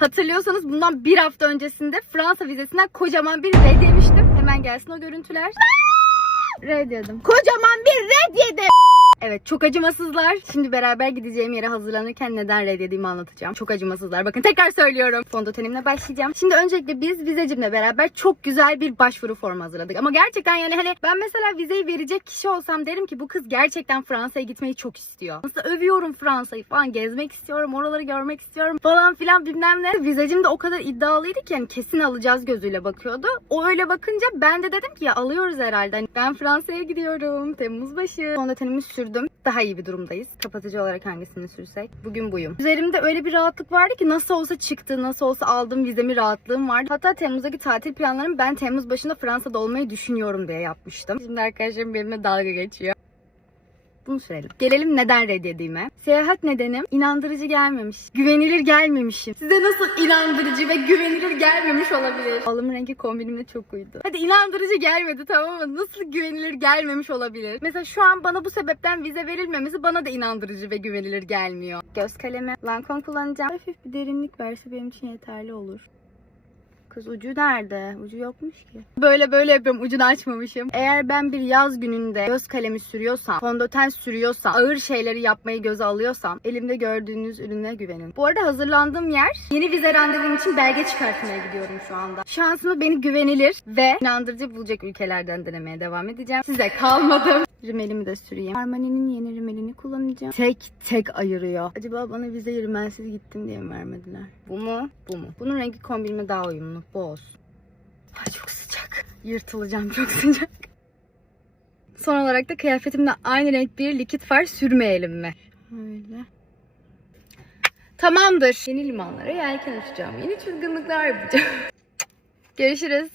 Hatırlıyorsanız bundan bir hafta öncesinde Fransa vizesinden kocaman bir red yemiştim. Hemen gelsin o görüntüler. Red yedim. Kocaman bir red yedim. Evet çok acımasızlar. Şimdi beraber gideceğim yere hazırlanırken neden red yediğimi anlatacağım. Çok acımasızlar. Bakın tekrar söylüyorum. Fondötenimle başlayacağım. Şimdi öncelikle biz vizecimle beraber çok güzel bir başvuru formu hazırladık. Ama gerçekten yani hani ben mesela vizeyi verecek kişi olsam derim ki bu kız gerçekten Fransa'ya gitmeyi çok istiyor. Nasıl övüyorum Fransa'yı falan gezmek istiyorum. Oraları görmek istiyorum falan filan bilmem ne. Vizecim de o kadar iddialıydı ki yani kesin alacağız gözüyle bakıyordu. O öyle bakınca ben de dedim ki ya alıyoruz herhalde. Hani ben Fransa'ya gidiyorum. Temmuz başı. Fondötenimi sürdüm. Daha iyi bir durumdayız. Kapatıcı olarak hangisini sürsek? Bugün buyum. Üzerimde öyle bir rahatlık vardı ki nasıl olsa çıktı, nasıl olsa aldım vizemi rahatlığım vardı. Hatta Temmuz'daki tatil planlarımı ben Temmuz başında Fransa'da olmayı düşünüyorum diye yapmıştım. Şimdi arkadaşlarım benimle dalga geçiyor. Bunu sürelim. Gelelim neden reddediğime. Seyahat nedenim inandırıcı gelmemiş. Güvenilir gelmemişim. Size nasıl inandırıcı ve güvenilir gelmemiş olabilir? Alım rengi kombinimle çok uydu. Hadi inandırıcı gelmedi tamam mı? Nasıl güvenilir gelmemiş olabilir? Mesela şu an bana bu sebepten vize verilmemesi bana da inandırıcı ve güvenilir gelmiyor. Göz kalemi Lancome kullanacağım. Hafif bir derinlik verse benim için yeterli olur. Kız ucu nerede? Ucu yokmuş ki. Böyle böyle yapıyorum. Ucunu açmamışım. Eğer ben bir yaz gününde göz kalemi sürüyorsam, fondöten sürüyorsam, ağır şeyleri yapmayı göze alıyorsam elimde gördüğünüz ürüne güvenin. Bu arada hazırlandığım yer yeni vize randevum için belge çıkartmaya gidiyorum şu anda. Şansımı beni güvenilir ve inandırıcı bulacak ülkelerden denemeye devam edeceğim. Size kalmadım. Rimelimi de süreyim. Armani'nin yeni rimelini kullanacağım. Tek tek ayırıyor. Acaba bana vize rimelsiz gittin diye mi vermediler? Bu mu? Bu mu? Bunun rengi kombinime daha uyumlu. Bu olsun. Ay çok sıcak. Yırtılacağım çok sıcak. Son olarak da kıyafetimle aynı renk bir likit far sürmeyelim mi? Öyle. Tamamdır. Yeni limanlara yelken uçacağım. Yeni çılgınlıklar yapacağım. Görüşürüz.